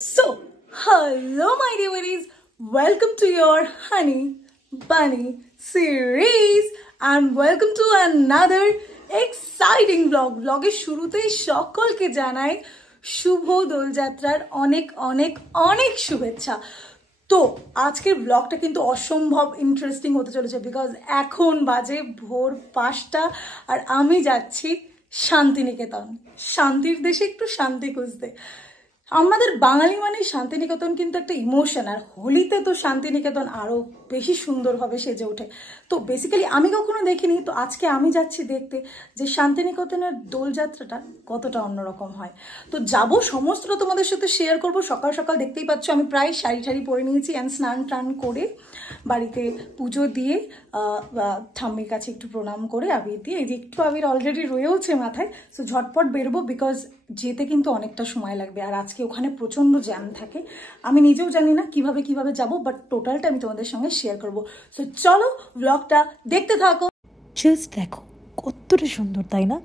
So, hello my dearies, welcome to your Honey Bunny series and welcome to another exciting vlog. Vlog-এর শুরুতেই সকলকে জানাই শুভ দোলযাত্রার অনেক অনেক অনেক শুভেচ্ছা। তো আজকের ব্লগটা কিন্তু অসম্ভব ইন্টারেস্টিং হতে চলেছে বিকজ এখন বাজে ভোর 5টা আর আমি যাচ্ছি শান্তিনিকেতন। শান্তির দেশে একটু শান্তি খুঁজতে। আমাদের বাঙালি মানে শান্তিনিকেতন কিন্তু একটা ইমোশন, আর হোলিতে তো শান্তিনিকেতন আরো বেশি সুন্দরভাবে সেজে ওঠে। তো বেসিক্যালি আমি কখনো দেখিনি, তো আজকে আমি যাচ্ছি দেখতে যে শান্তিনিকেতনের দোলযাত্রাটা কতটা অন্যরকম হয়। তো যাব, সমস্তটা তোমাদের সাথে শেয়ার করব। সকাল সকাল দেখতেই পাচ্ছ আমি প্রায় শাড়ি ঠাড়ি পরে নিয়েছি অ্যান্ড স্নান টান করে বাড়িতে পুজো দিয়ে ঠাম্মির কাছে একটু প্রণাম করে আবির দিয়ে, এই যে একটু আবির অলরেডি রয়েওছে মাথায়। সো ঝটপট বেরোবো বিকজ যেতে কিন্তু অনেকটা সময় লাগবে, আর আজকে ওখানে প্রচন্ড জ্যাম থাকে। আমি নিজেও জানি না কিভাবে যাব, বাট টোটালটা আমি তোমাদের সঙ্গে শেয়ার করবো। সো চলো ব্লগটা দেখতে থাকো। জাস্ট দেখো কতটা সুন্দর, তাই না?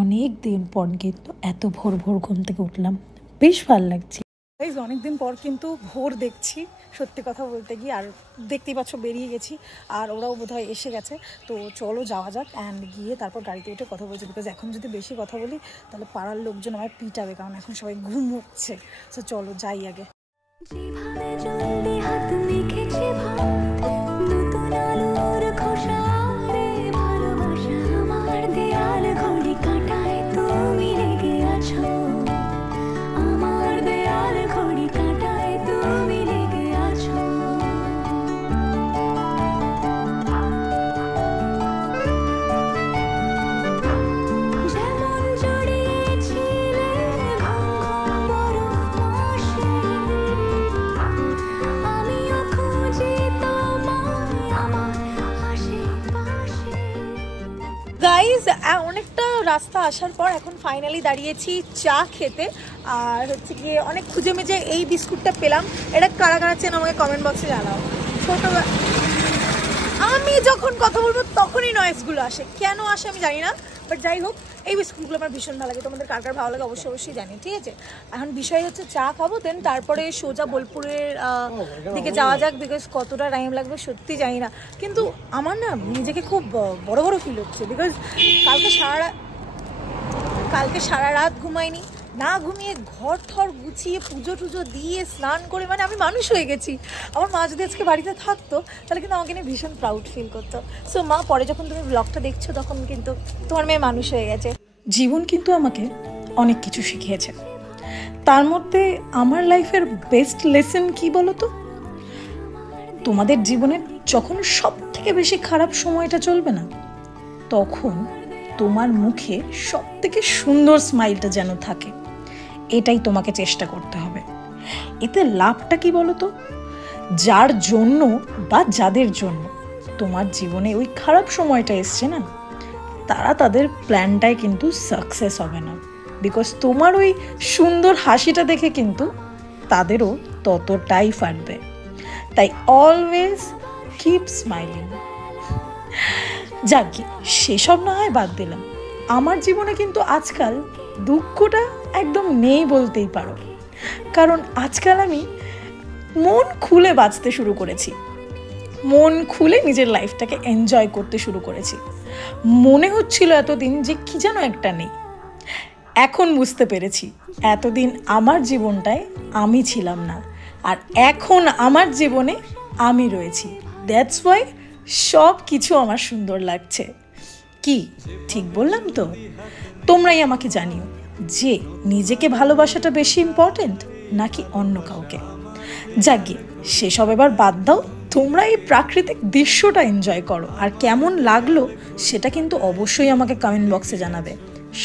অনেক দিন পর কিন্তু এত ভোর ভোর ঘুম থেকে উঠলাম, বেশ ভালো লাগছে। অনেকদিন পর কিন্তু ভোর দেখছি সত্যি কথা বলতে গিয়ে, আর দেখতেই পাচ্ছ বেরিয়ে গেছি আর ওরাও বোধহয় এসে গেছে। তো চলো যাওয়া যাক অ্যান্ড গিয়ে তারপর গাড়িতে উঠে কথা বলছি, বিকজ এখন যদি বেশি কথা বলি তাহলে পাড়ার লোকজন আমার পিটাবে, কারণ এখন সবাই ঘুম হচ্ছে। সো চলো যাই আগে। গাইজ অনেকটা রাস্তা আসার পর এখন ফাইনালি দাঁড়িয়েছি চা খেতে, আর হচ্ছে গিয়ে অনেক খুঁজে মেজে এই বিস্কুটটা পেলাম। এটা কারা কারা চেন আমাকে কমেন্ট বক্সে জানাও। আমি যখন কথা বলবো তখনই নয়েজগুলো আসে, কেন আসে আমি জানি না, বাট যাই হোক এই বিস্কুটগুলো আমার ভীষণ ভালো লাগে। তোমাদের কার কার ভালো লাগে অবশ্যই জানি, ঠিক আছে? এখন বিষয় হচ্ছে চা খাবো, দেন তারপরে সোজা বোলপুরের দিকে যাওয়া যাক, বিকজ কতটা টাইম লাগবে সত্যি জানি না। কিন্তু আমার না নিজেকে খুব বড় বড় ফিল হচ্ছে, বিকজ কালকে সারা রাত ঘুমাইনি, না ঘুমিয়ে ঘর ঠর গুছিয়ে পুজো টুজো দিয়ে স্নান করে, মানে আমি মানুষ হয়ে গেছি। আমার মা যদি আজকে বাড়িতে থাকতো তাহলে কিন্তু আমাকে নিয়ে ভীষণ প্রাউড ফিল করতো। সো মা, পরে যখন তুমি ব্লগটা দেখছো তখন কিন্তু তোমার মেয়ে মানুষ হয়ে গেছে। জীবন কিন্তু আমাকে অনেক কিছু শিখিয়েছে, তার মধ্যে আমার লাইফের বেস্ট লেসন কি বলো তো? তোমাদের জীবনের যখন সব থেকে বেশি খারাপ সময়টা চলবে না, তখন তোমার মুখে সব থেকে সুন্দর স্মাইলটা যেন থাকে, এটাই তোমাকে চেষ্টা করতে হবে। এতে লাভটা কি বলো তো? যার জন্য বা যাদের জন্য তোমার জীবনে ওই খারাপ সময়টা এসছে না, তারা তাদের প্ল্যানটাই কিন্তু সাকসেস হবে না, বিকজ তোমার ওই সুন্দর হাসিটা দেখে কিন্তু তাদেরও ততটাই ফাটবে। তাই অলওয়েজ কিপ স্মাইলিং। যাক, সেসব না হয় বাদ দিলাম, আমার জীবনে কিন্তু আজকাল দুঃখটা একদম নেই বলতেই পারো, কারণ আজকাল আমি মন খুলে বাঁচতে শুরু করেছি, মন খুলে নিজের লাইফটাকে এনজয় করতে শুরু করেছি। মনে হচ্ছিল এতদিন যে কি যেন একটা নেই, এখন বুঝতে পেরেছি এতদিন আমার জীবনটায় আমি ছিলাম না, আর এখন আমার জীবনে আমি রয়েছি। দ্যাটস ওয়াই সব কিছু আমার সুন্দর লাগছে। কি ঠিক বললাম তো? তোমরাই আমাকে জানিও যে নিজেকে ভালোবাসাটা বেশি ইম্পর্টেন্ট নাকি অন্য কাউকে। যাকে সেসব এবার বাদ দাও, তোমরা এই প্রাকৃতিক দৃশ্যটা এনজয় করো, আর কেমন লাগলো সেটা কিন্তু অবশ্যই আমাকে কমেন্ট বক্সে জানাবে।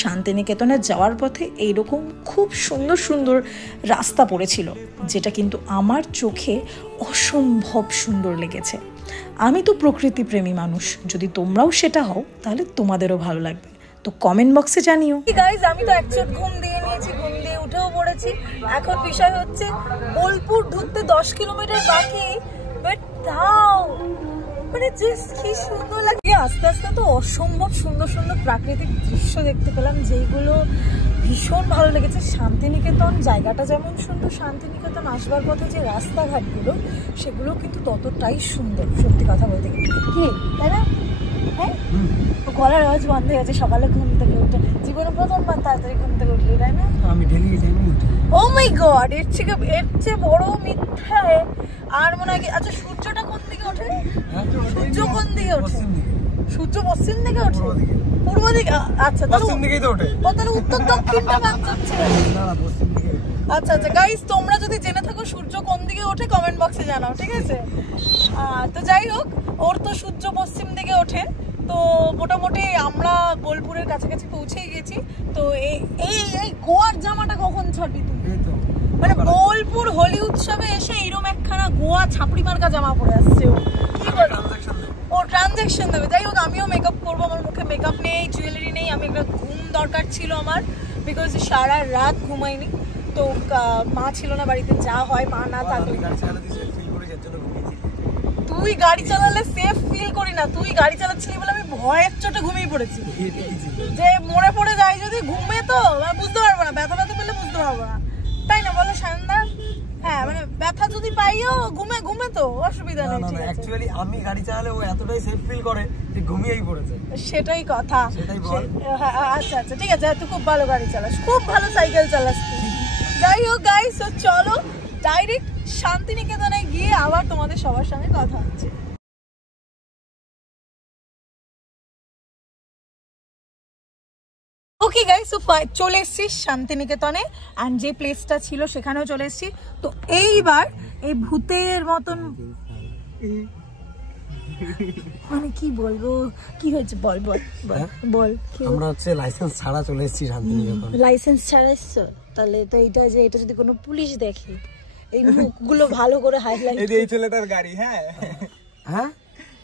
শান্তিনিকেতনে যাওয়ার পথে এইরকম খুব সুন্দর সুন্দর রাস্তা পড়েছিল, যেটা কিন্তু আমার চোখে অসম্ভব সুন্দর লেগেছে। আমি তো প্রকৃতিপ্রেমী মানুষ, যদি তোমরাও সেটা হও তাহলে তোমাদেরও ভালো লাগবে। তো কমেন্ট বক্সে জানিও। গাইজ, আমি তো একচোট ঘুম দিয়ে নিয়েছি, ঘুম দিয়ে উঠেও পড়েছি। এখন বিষয় হচ্ছে বোলপুর ঢুকতে 10 কিলোমিটার বাকি, বাট তাও মানে জাস্ট কি সুন্দর লাগে। আস্তে আস্তে তো অসম্ভব সুন্দর সুন্দর প্রাকৃতিক দৃশ্য দেখতে পেলাম, যেগুলো ভীষণ ভালো লেগেছে। শান্তিনিকেতন জায়গাটা যেমন সুন্দর, শান্তিনিকেতন আসবার পথে যে রাস্তাঘাটগুলো সেগুলো কিন্তু ততটাই সুন্দর, সত্যি কথা বলতে গেলে। কি তাই না? হ্যাঁ, গলার আওয়াজ বন্ধ হয়ে গেছে। সকালে ঘুম থেকে উঠে জীবনে প্রথমবার তাড়াতাড়ি ঘুম থেকে উঠলি, তাই না? আমি ডেলি উঠি। ও মাই গড, এর চেয়ে বড় মিথ্যা আর মনে হয়। আচ্ছা, সূর্যটা কোন দিকে ওঠে? সূর্য কোন দিকে ওঠে? সূর্য পশ্চিম দিকে ওঠে, পূর্ব দিকে? আচ্ছা, পশ্চিম দিকেই তো ওঠে। তাহলে উত্তর দক্ষিণটা বাদ যাচ্ছে। না না, পশ্চিম দিকে। আচ্ছা আচ্ছা গাইস, তোমরা যদি জেনে থাকো সূর্য কোন দিকে ওঠে কমেন্ট বক্সে জানাও, ঠিক আছে? তো যাই হোক, ওর তো সূর্য পশ্চিম দিকে ওঠে। তো মোটামুটি আমরা বোলপুরের কাছাকাছি পৌঁছে গেছি। তো এই গোয়ার জামাটা কখন ছাড়বি তুই? মানে বোলপুর হোলি উৎসবে এসে এরকম একখানা গোয়া ছাপড়ি মার্কা জামা পরে আসছে ও। কি বল, ও ট্রানজ্যাকশন দেবে। যাই হোক, আমিও মেকআপ করবো। আমার মুখে মেকআপ নেই, জুয়েলারি নেই। আমি একটা ঘুম দরকার ছিল আমার, বিকজ সারা রাত ঘুমাইনি। তো মা ছিল না বাড়িতে, যা হয় মা না থাকলে। তুই গাড়ি চালালে সেফ ফিল করি না, তুই গাড়ি চালাচ্ছিলি বলে আমি ভয়ের চোটে ঘুমিয়ে পড়েছি। যে মরে পড়ে যাই যদি ঘুমে, তো বুঝতে পারবো না, ব্যথা ব্যথা পেলে বুঝতে পারবো না, তাই না বলো সায়নদা? হ্যাঁ, মানে ব্যথা যদি পাইও ঘুমে তো অসুবিধা নেই। না, অ্যাকচুয়ালি আমি গাড়ি চালালে ও এতটাই সেফ ফিল করে যে ঘুমিয়েই পড়েছে। সেটাই কথা। সেটাই বল। আচ্ছা আচ্ছা, ঠিক আছে, তুই খুব ভালো গাড়ি চালাস, খুব ভালো সাইকেল চালাস তুই। যাই হোক গাইস, তো চলো ডাইরেক্ট শান্তিনিকেতনে গিয়ে আবার তোমাদের সবার সঙ্গে কথা হচ্ছে। ওকে গাইস, তো চলে এসেছি শান্তিনিকেতনে, অ্যান্ড যে প্লেসটা ছিল সেখানেও চলে এসেছি। তো এইবার এই ভূতের মতন, মানে কি বলবো, কি হয়েছে বল বল বল। আমরা হচ্ছে লাইসেন্স ছাড়া চলে এসেছি শান্তিনিকেতন। লাইসেন্স ছাড়া এসছো? তাহলে তো এটা যদি কোনো পুলিশ দেখে, এই মুখগুলো ভালো করে হাইলাইট। এই ছেলেটার গাড়ি। হ্যাঁ হ্যাঁ,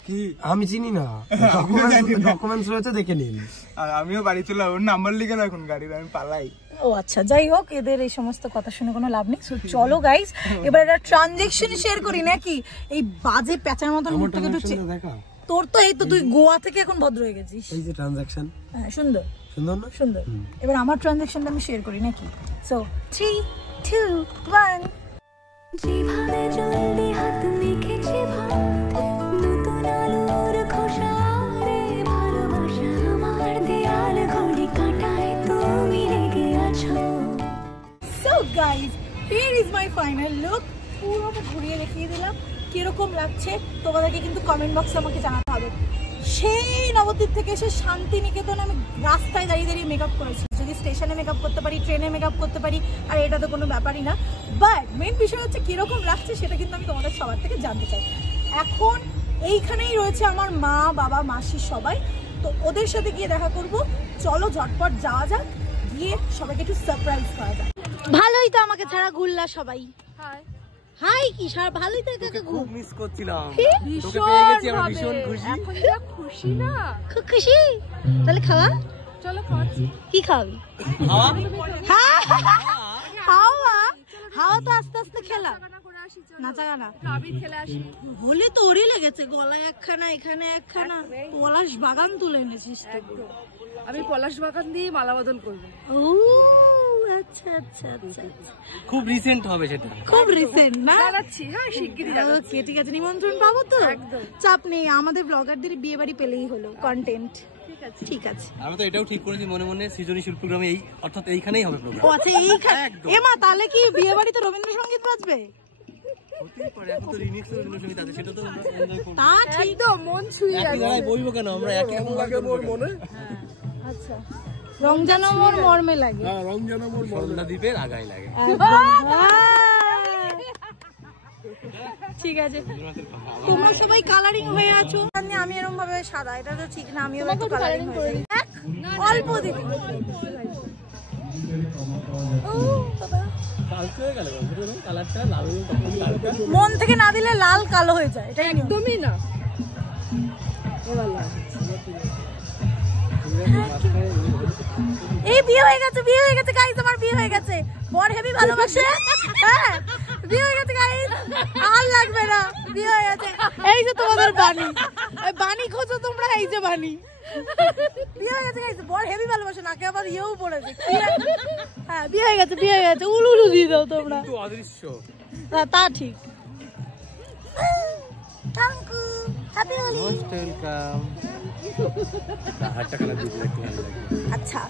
কি আমি চিনি না, ডকুমেন্টস রয়েছে, দেখে নিন। আর আমিও বাড়ি চলে, ওর নাম্বার লিখে রাখুন গাড়ির, আমি পালাই। ও আচ্ছা, যাই হোক, এদের এই সমস্ত কথা শুনে কোনো লাভ নেই। চলো গাইস, এবার একটা ট্রানজ্যাকশন শেয়ার করি নাকি? এই বাজে প্যাচার মতন মুখটাকে ঢুকছে। তোর তো এই তো, তুই গোয়া থেকে এখন ভদ্র হয়ে গেছিস। এই যে ট্রানজ্যাকশন, হ্যাঁ সুন্দর সুন্দর না? সুন্দর। এবার আমার ট্রানজ্যাকশনটা আমি শেয়ার করি নাকি? সো 3, 2, 1। যেভাবে জলদি হাত মেখেছে ভাত, নতুন আলোর খোসারে ভালোবাসা আমার দেয়াল ঘড়ি কাঁটায় তুমি লেগে আছো। So guys, here is my final look. পুরোটা ঘুরিয়ে দেখিয়ে দিলাম, কিরকম লাগছে তোমাদেরকে কিন্তু কমেন্ট বক্সে আমাকে জানাতে হবে। সেই নবদ্বীপ থেকে এসে শান্তিনিকেতন আমি রাস্তায় দাঁড়িয়ে দাঁড়িয়ে মেকআপ করেছি। যদি স্টেশনে মেকআপ করতে পারি, ট্রেনে মেকআপ করতে পারি, আর এটা তো কোনো ব্যাপারই না। বাট মেন বিষয় হচ্ছে কীরকম লাগছে সেটা কিন্তু আমি তোমাদের সবার থেকে জানতে চাই। এখন এইখানেই রয়েছে আমার মা, বাবা, মাসি সবাই। তো ওদের সাথে গিয়ে দেখা করব। চলো ঝটপট যাওয়া যাক, গিয়ে সবাইকে একটু সারপ্রাইজ করা যাক। ভালোই তো আমাকে ছাড়া ঘুরলা সবাই। হাই কি সারা ভালোই তো, কাকে খুব মিস করছিলাম, তোকে পেয়ে গেছি, আমি ভীষণ খুশি। এখন যা খুশি না, খুব খুশি। তাহলে খাওয়া, চলো খাওয়াচ্ছি। কি খাওয়াবি? হাওয়া হাওয়া তো আস্তে আস্তে খেলা, নাচা গানা খেলে আসি। হলে তো ওরই লেগেছে, গলায় একখানা, এখানে একখানা, পলাশ বাগান তুলে এনেছিস তো। আমি পলাশ বাগান দিয়ে মালা বদল করবো। ও আচ্ছা আচ্ছা আচ্ছা, খুব রিসেন্ট হবে সেটা, খুব রিসেন্ট না? জানাচ্ছি, হ্যাঁ শিগগিরই জানাচ্ছি। ওকে ঠিক আছে, নিমন্ত্রণ পাবো তো? একদম, চাপ নেই, আমাদের ব্লগারদের বিয়ে বাড়ি পেলেই হলো, কন্টেন্ট। ঠিক আছে, আমরা তো এটাও ঠিক করেছি মনে মনে, সৃজনশীল প্রোগ্রামে এই, অর্থাৎ এইখানেই হবে প্রোগ্রাম। ও আচ্ছা, এইখানে। এমা তাহলে কি বিয়ে বাড়িতে রবীন্দ্রসঙ্গীত বাজবে? হতেই পারে, এখন তো রিমিক্স রবীন্দ্রসঙ্গীত আছে, সেটা তো আমরা এনজয় করব। তা ঠিক, একদম মন ছুঁয়ে একই জায়গায় বলবো কেন, আমরা একই রকম লাগে মোর মনে। আচ্ছা, রংজানো মোর মর্মে লাগে। হ্যাঁ, রংজানো মোর মর্মে দ্বীপের আগাই লাগে। ঠিক আছে, তোমরা সবাই কালারিং হয়ে আছো, আমি এরকম ভাবে সাদা, এটা তো ঠিক না, আমিও একটু কালারিং করে দিই, অল্প দিবি। মন থেকে না দিলে লাল কালো হয়ে যায়, এটা একদমই না। এই বিয়ে হয়ে গেছে, বিয়ে হয়ে গেছে গাইস, আমার বিয়ে হয়ে গেছে, বর হেভি ভালোবাসে। হ্যাঁ, বিয়ে হয়ে গেছে গাইস, ভাল লাগবে না, বিয়ে হয়ে গেছে। এই যে তোমাদের বানি, বানি খোঁজো তোমরা, এই যে বানি বিয়ে হয়ে গেছে। গাইস বড় হেভি ভালোবাসে, নাকে আবার ইয়েও পড়েছে। হ্যাঁ বিয়ে হয়ে গেছে, বিয়ে হয়ে গেছে। উলু উলু দিয়ে দাও তোমরা, কিন্তু অদৃশ্য। হ্যাঁ তা ঠিক। Thank you, happy Holi. Most welcome. হাতটা কালা দিতে একটু ভালো লাগবে। আচ্ছা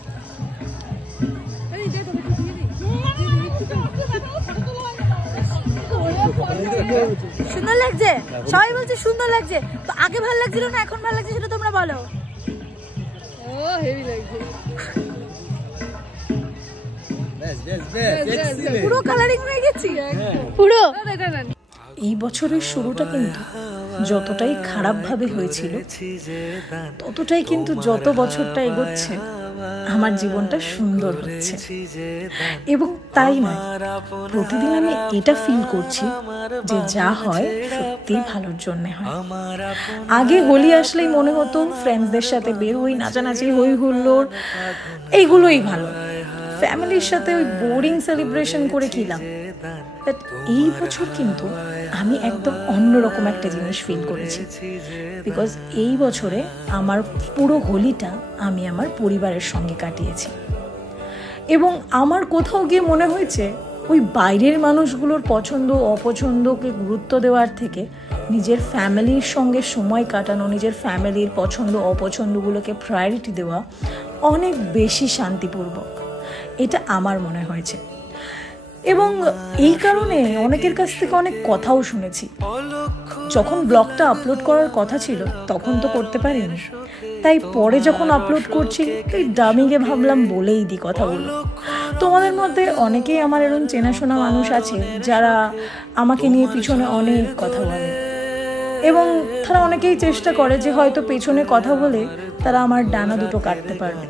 সুন্দর লাগছে, সবাই বলছে সুন্দর লাগছে। তো আগে ভালো লাগছিল না এখন ভালো লাগছে সেটা তোমরা বলো। ও হেভি লাগছে। পুরো কালারিং হয়ে গেছি পুরো। এই বছরের শুরুটা কিন্তু যতটাই খারাপভাবে হয়েছিল, ততটাই কিন্তু যত বছরটা এগোচ্ছে আমার জীবনটা সুন্দর হচ্ছে। এবং তাই নয়, প্রতিদিন আমি এটা ফিল করছি যে যা হয় সত্যিই ভালোর জন্য হয়। আগে হোলি আসলেই মনে হতো ফ্রেন্ডসদের সাথে বের হই, নাচানাচি, হই হুল্লোড়, এইগুলোই ভালো। ফ্যামিলির সাথে ওই বোরিং সেলিব্রেশন করে কি লাভ। বাট এই বছর কিন্তু আমি একদম অন্যরকম একটা জিনিস ফিল করেছি, বিকজ এই বছরে আমার পুরো হোলিটা আমি আমার পরিবারের সঙ্গে কাটিয়েছি। এবং আমার কোথাও গিয়ে মনে হয়েছে ওই বাইরের মানুষগুলোর পছন্দ অপছন্দকে গুরুত্ব দেওয়ার থেকে নিজের ফ্যামিলির সঙ্গে সময় কাটানো, নিজের ফ্যামিলির পছন্দ অপছন্দগুলোকে প্রায়োরিটি দেওয়া অনেক বেশি শান্তিপূর্বক, এটা আমার মনে হয়েছে। এবং এই কারণে অনেকের কাছ থেকে অনেক কথাও শুনেছি। যখন ব্লগটা আপলোড করার কথা ছিল তখন তো করতে পারিনি, তাই পরে যখন আপলোড করছি তাই ডামিংয়ে ভাবলাম বলেই দিই কথাগুলো। তোমাদের মধ্যে অনেকেই আমার এরকম চেনাশোনা মানুষ আছে যারা আমাকে নিয়ে পিছনে অনেক কথা বলে, এবং তারা অনেকেই চেষ্টা করে যে হয়তো পেছনে কথা বলে তারা আমার ডানা দুটো কাটতে পারবে।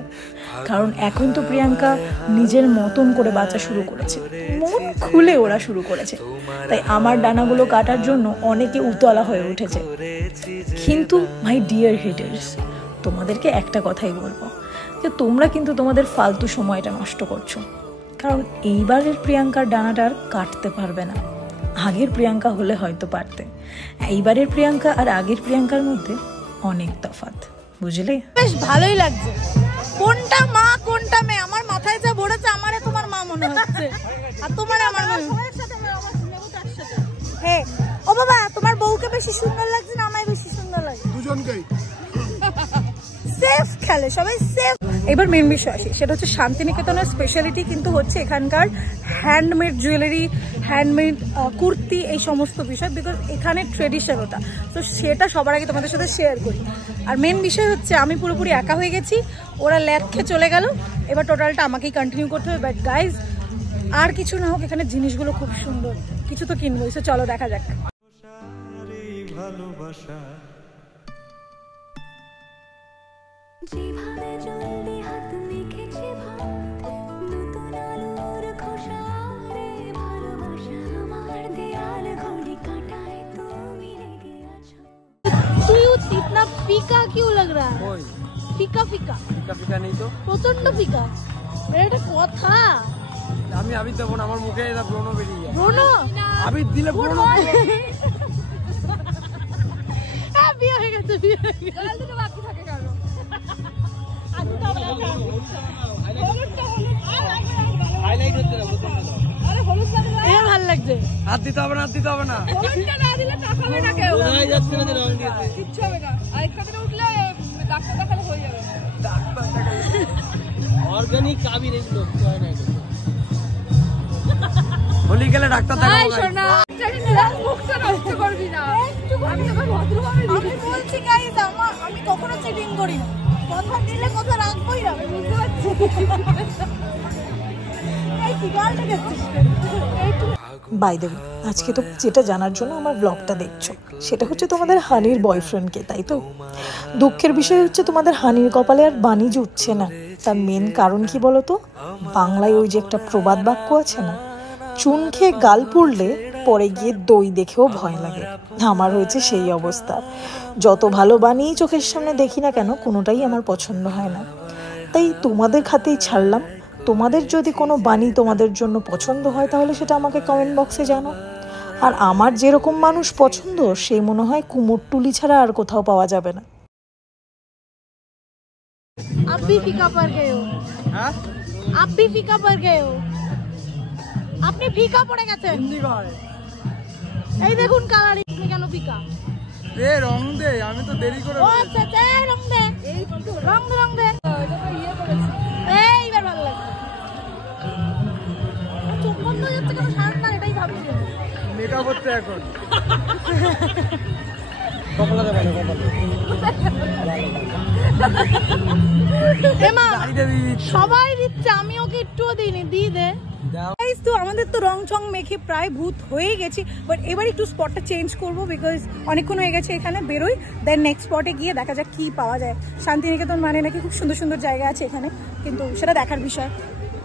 কারণ এখন তো প্রিয়াঙ্কা নিজের মতন করে বাঁচা শুরু করেছে, মন খুলে ওরা শুরু করেছে, তাই আমার ডানাগুলো কাটার জন্য অনেকে উতলা হয়ে উঠেছে। কিন্তু মাই ডিয়ার হেটার্স, তোমাদেরকে একটা কথাই বলবো যে তোমরা কিন্তু তোমাদের ফালতু সময়টা নষ্ট করছো। কারণ এইবারের প্রিয়াঙ্কার ডানাটা আর কাটতে পারবে না। আগের প্রিয়াঙ্কা হলে হয়তো পারতে, এইবারের প্রিয়াঙ্কা আর আগের প্রিয়াঙ্কার মধ্যে অনেক তফাৎ, বুঝলে? বেশ ভালোই লাগছে। কোনটা মা কোনটা মেয়ে আমার মাথায় যা ভরেছে, আমারে তোমার মা মনে হচ্ছে আর তোমার আমার হে। ও বাবা, তোমার বউকে বেশি সুন্দর লাগছে না আমায় বেশি সুন্দর লাগছে? দুজনকেই। সেফ খেলে সবাই, সেফ। এবার মেন বিষয় আসি, সেটা হচ্ছে শান্তিনিকেতনের স্পেশালিটি কিন্তু হচ্ছে এখানকার হ্যান্ডমেড জুয়েলারি, হ্যান্ডমেড কুর্তি, এই সমস্ত বিষয়, বিকজ এখানে ট্রেডিশন ওটা। তো সেটা সবার আগে তোমাদের সাথে শেয়ার করি। আর মেন বিষয় হচ্ছে আমি পুরোপুরি একা হয়ে গেছি, ওরা ল্যাথকে চলে গেল, এবার টোটালটা আমাকেই কন্টিনিউ করতে হবে। বাট গাইজ, আর কিছু না হোক এখানে জিনিসগুলো খুব সুন্দর, কিছু তো কিনবোই। সো চলো দেখা যাক। যেভাবে জলদি হাত মেখেছে ভাত, নতুন আলোর খোসারে ভালোবাসা আমার দেয়াল ঘড়ি কাঁটায় তুমি রেগে আছো। इतना फीका क्यों लग रहा है? फीका फीका ফিকা নেই তো, প্রচন্ড ফিকা। এটা কথা আমি আবির দেবো না, আমার মুখে এটা ব্রণ বেরিয়ে যায়। ব্রণ আবির দিলে ব্রণ। হ্যাঁ বিয়ে হয়ে গেছে, বিয়ে হয়ে গেছে। বাকি থাকে কারণ হাইলাইট হচ্ছে না, বোতল দাও। আরে হলুদ লাগে, ভালো লাগছে। হাত দিতে হবে না, হাত দিতে হবে না। হলুদটা না দিলে তাকাবে না কেউ, বোঝাই যাচ্ছে না যে রং দিয়েছে। কিচ্ছু হবে না। আরেকটা দিনে উঠলে ডাক্তার দেখালে হয়ে যাবে। অর্গানিক আবির এগুলো হয় না। হোলি গেলে ডাক্তার দেখাবো ভাই। শোনা মুখটা নষ্ট করবি না, আমি তোকে ভদ্রভাবে আমি বলছি গাইস, আমি কখনো চিটিং করি না, কথা দিলে কথা রাখবোই না, বুঝতে পারছি। এই কি গালটা গেছিস? বাই দ্য ওয়ে, আজকে তো যেটা জানার জন্য আমার ব্লগটা দেখছো সেটা হচ্ছে তোমাদের হানির বয়ফ্রেন্ডকে, তাই তো? দুঃখের বিষয় হচ্ছে তোমাদের হানির কপালে আর বাণী জুটছে না। তার মেন কারণ কি বলো তো? বাংলায় ওই যে একটা প্রবাদ বাক্য আছে না, চুন খেয়ে গাল পুড়লে পরে গিয়ে দই দেখেও ভয় লাগে। আমার হয়েছে সেই অবস্থা। যত ভালো বানিয়ে চোখের সামনে দেখি না কেন, কোনোটাই আমার পছন্দ হয় না। তাই তোমাদের খাতেই ছাড়লাম। তোমাদের যদি কোনো বাণী তোমাদের জন্য পছন্দ হয় তাহলে সেটা আমাকে কমেন্ট বক্সে জানো। আর আমার যেরকম মানুষ পছন্দ সেই মনে হয় কুমোরটুলি ছাড়া আর কোথাও পাওয়া যাবে না। आप भी फीका पड़ गए हो, आप भी फीका पड़ गए हो, আপনি ফিকা পড়ে গেছেন। এই দেখুন কালার কেন ফিকা। এ রং দে, আমি তো দেরি করে। ও আচ্ছা আচ্ছা, রং দে, এই রং দে। এইবার ভালো লাগছে। চোখ বন্ধ হয়ে যাচ্ছে কেন সারাটা, এটাই ভাবছি। মেকআপ হচ্ছে এখন। কপালে দেবে কপালে। এমা সবাই দিচ্ছে, আমি ওকে একটুও দিইনি, দিয়ে দে। গাইস তো আমাদের তো রং চং মেখে প্রায় ভূত হয়ে গেছি, বাট এবার একটু স্পটটা চেঞ্জ করবো বিকজ অনেকক্ষণ হয়ে গেছে এখানে। বেরোই, দেন নেক্সট স্পটে গিয়ে দেখা যাক কি পাওয়া যায়। শান্তিনিকেতন মানে নাকি খুব সুন্দর সুন্দর জায়গা আছে এখানে, কিন্তু সেটা দেখার বিষয়।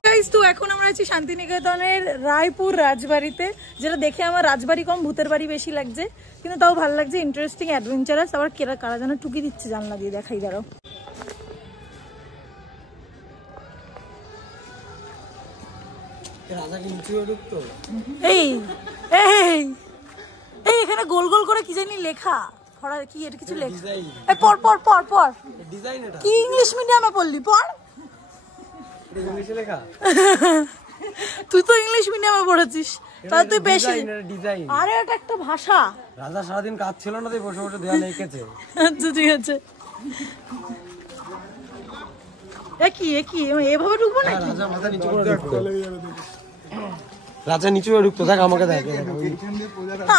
গাইস তো এখন আমরা আছি শান্তিনিকেতনের রায়পুর রাজবাড়িতে, যেটা দেখে আমার রাজবাড়ি কম ভূতের বাড়ি বেশি লাগছে, কিন্তু তাও ভালো লাগছে, ইন্টারেস্টিং অ্যাডভেঞ্চারাস। আবার কারা যেন টুকি দিচ্ছে জানলা দিয়ে, দেখাই দাঁড়াও। এই এই এই এখানে গোল গোল করে কি জানি লেখা, কি এটা কিছু লেখা। এই পড় পড় পড় পড়, কি ইংলিশ মিডিয়ামে পড়লি, পড়। ইংলিশে লেখা? তুই তো ইংলিশ মিডিয়ামে পড়েছিস, তাহলে তুই বেশি। ডিজাইন। আরে এটা একটা ভাষা। রাজা সারাদিন কাজ ছিল না, তাই বসে বসে দেওয়ালে এঁকেছে। আচ্ছা ঠিক আছে। একই এভাবে ঢুকবো না? রাজা মাথা নিচু করে ঢুকতো। রাজা নিচু হয়ে ঢুকতো, দেখ আমাকে দেখ।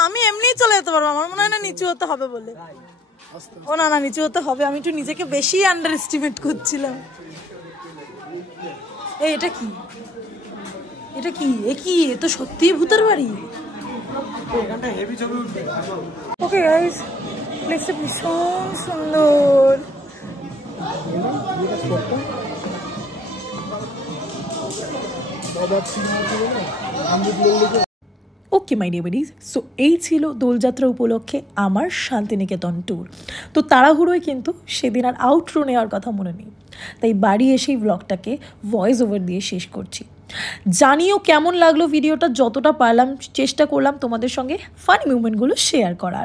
আমি এমনিই চলে যেতে পারবো, আমার মনে হয় না নিচু হতে হবে বলে। ও না না, নিচু হতে হবে, আমি একটু নিজেকে বেশি আন্ডার এস্টিমেট করছিলাম। এই এটা কি, এটা কি, এ তো সত্যিই ভূতের বাড়ি। ওকে গাইস, প্লেসটা ভীষণ সুন্দর। ওকে মাই ডিয়ার বাডিজ, সো এই ছিল দোলযাত্রা উপলক্ষে আমার শান্তিনিকেতন ট্যুর। তো তাড়াহুড়োয় কিন্তু সেদিন আর আউটরো নেওয়ার কথা মনে নেই, তাই বাড়ি এসেই ব্লগটাকে ভয়েস ওভার দিয়ে শেষ করছি। জানিও কেমন লাগলো ভিডিওটা, যতটা পারলাম চেষ্টা করলাম তোমাদের সঙ্গে ফানি মুভমেন্টগুলো শেয়ার করার।